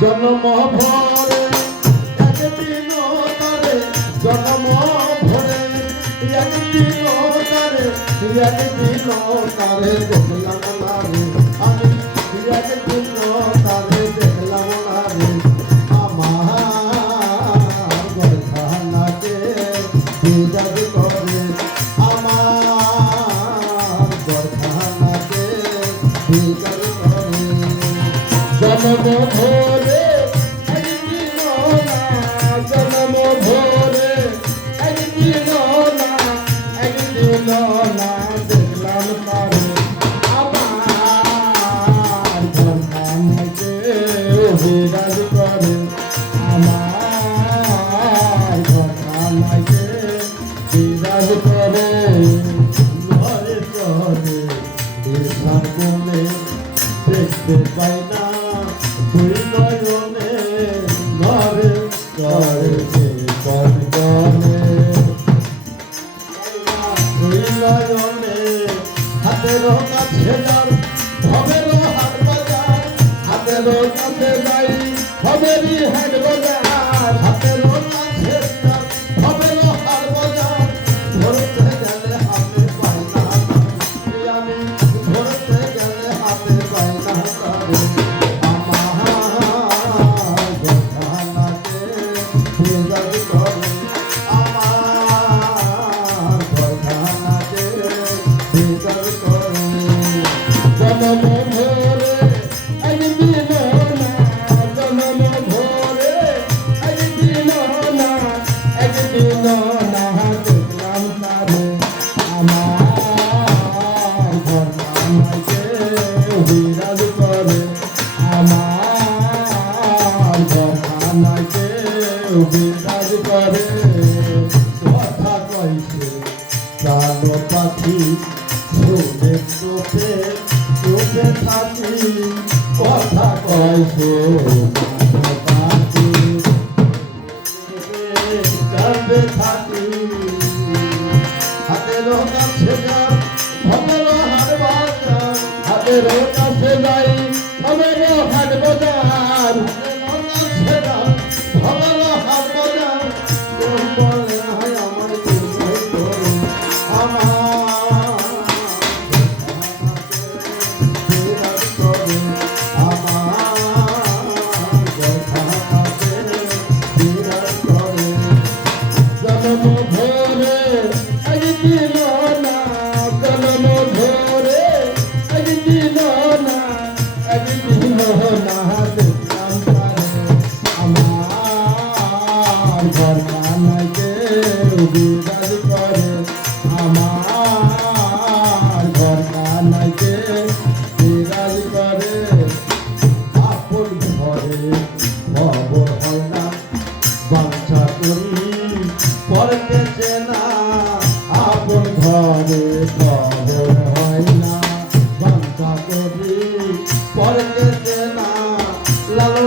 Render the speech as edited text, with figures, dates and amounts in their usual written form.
জন্ম ভরে একদিন তারে জন্ম ভরে একদিন তারে দেখলাম না রে আমি একদিন তারে দেখলাম না রে আমার গরখানাকে বিদায় করে আমার গরখানাকে বিদায় করে জন্ম ভরে একদিন না জন্ম ভরে একদিন না দেখলাম তারে আমার ঘরখানাকে বিরাজ করে আমার ঘরখানাকে বিরাজ করে ঘরে ঘরে এসার কোণে দেখতে পাই না দুই নয়নে ঘরে ঘরে কনে দুই নয়নে হাতের কাছে যার ভবের হাট বাজার হাতের কাছে যাই ভবেরই হাট বাজার হাতের কাছে যার ভবের হাট বাজার ধরতে গেলে হাতে পাই না আমি ধরতে গেলে হাতে পাই না আমার গরখানাকে বিরাজ করে আমার গরখানাকে বিরাজ করে জন্ম ভরে একদিন না জন্ম ভরে একদিন না দেখলাম তারে আমার ঘরখানাকে বিরাজ করে আমার ঘরখানাকে বিরাজ করে কথা কইছে প্রাণ পাখি শুনে চোখে চোখে থাকি কথা কইছে প্রাণ পাখি কাঁদে থাকি হাতের কাছে যাও ভবের হাট বাজার হাতের কাছে যাই ভবের হাট বাজার হাতের কাছে যাও ভবের হাট বাজার কেউ বলে হয় আমার বিদায় করে আমার বিরাজ করে আমার গরখানাকে বিরাজ করে জন্ম ভরে একদিন না জন্ম ভরে একদিন না দেখলাম তারে আমার ঘরখানাকে বিরাজ করে আমার ঘরখানাকে বিরাজ করে আপন ঘরে খবর হয় না বাঞ্ছা করি পরকে চেনা আপন ঘরে খবর হয় না বাঞ্ছা করি পরকে চেনা লাল